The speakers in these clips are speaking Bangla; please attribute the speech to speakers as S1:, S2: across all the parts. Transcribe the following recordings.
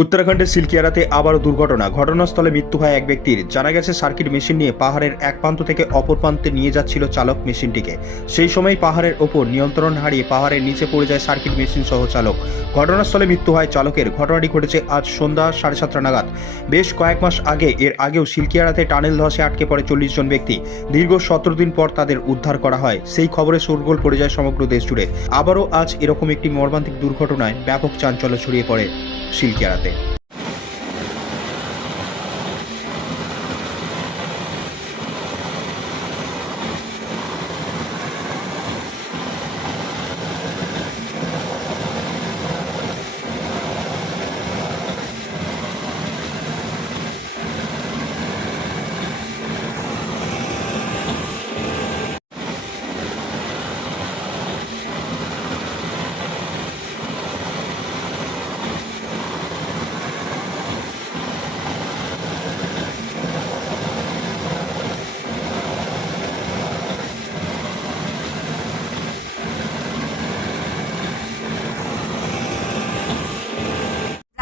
S1: উত্তরাখণ্ডের সিলকিয়ারাতে আবারও দুর্ঘটনা। ঘটনাস্থলে মৃত্যু হয় এক ব্যক্তির। জানা গেছে, সার্কিট মেশিন নিয়ে পাহাড়ের এক প্রান্ত থেকে অপর প্রান্তে নিয়ে যাচ্ছিল চালক মেশিনটিকে। সেই সময় পাহাড়ের ওপর নিয়ন্ত্রণ হারিয়ে পাহাড়ের নিচে পড়ে যায় সার্কিট মেশিন সহ চালক। ঘটনাস্থলে মৃত্যু হয় চালকের। ঘটনাটি ঘটেছে আজ সন্ধ্যা সাড়ে সাতটা নাগাদ। বেশ কয়েক মাস আগে, এর আগেও সিলকিয়ারাতে টানেল ধসে আটকে পড়ে চল্লিশ জন ব্যক্তি। দীর্ঘ সতেরো দিন পর তাদের উদ্ধার করা হয়। সেই খবরে শোরগোল পড়ে যায় সমগ্র দেশ জুড়ে আবারও আজ এরকম একটি মর্মান্তিক দুর্ঘটনায় ব্যাপক চাঞ্চল্য ছড়িয়ে পড়ে। Silke Arate.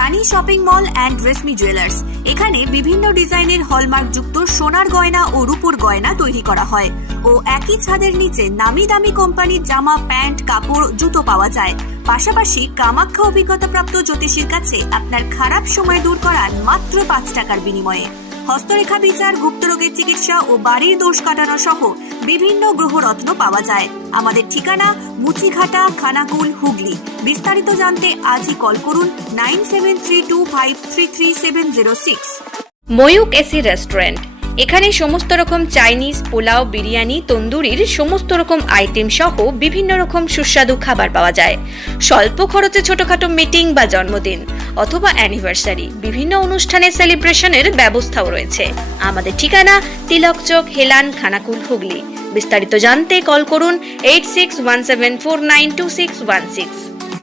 S2: Rani shopping mall and Reshmi jewellers. এখানে বিভিন্ন ডিজাইনের হলমার্ক যুক্ত সোনার গয়না ও রূপোর গয়না তৈরি করা হয়। ও একই ছাদের নিচে নামি দামি কোম্পানির জামা, প্যান্ট, কাপড়, জুতো পাওয়া যায়। পাশাপাশি কামাখ্যা অভিজ্ঞতাপ্রাপ্ত জ্যোতিষীর কাছে আপনার খারাপ সময় দূর করার মাত্র পাঁচ টাকার বিনিময়ে। হস্তরেখা বিচার গুপ্তরোগের চিকিৎসা ও বাড়ির দোষ কাটানো সহ বিভিন্ন গ্রহরত্ন পাওয়া যায়। আমাদের ঠিকানা মুচিঘাটা, খানাকুল, হুগলি। বিস্তারিত জানতে আজই কল করুন nine seven three two five three three seven zero six.
S3: Mayuk AC restaurant. এখানে সমস্ত রকম চাইনিজ পোলাও, বিরিয়ানি, তন্দুরির সমস্ত রকম আইটেম সহ বিভিন্ন রকম সুস্বাদু খাবার পাওয়া যায়। স্বল্প খরচে ছোটখাটো মিটিং বা জন্মদিন অথবা অ্যানিভার্সারি, বিভিন্ন অনুষ্ঠানের সেলিব্রেশনের ব্যবস্থাও রয়েছে। আমাদের ঠিকানা তিলক চক, হেলান, খানাকুল, হুগলি। বিস্তারিত জানতে কল করুন eight six one seven four nine two six one six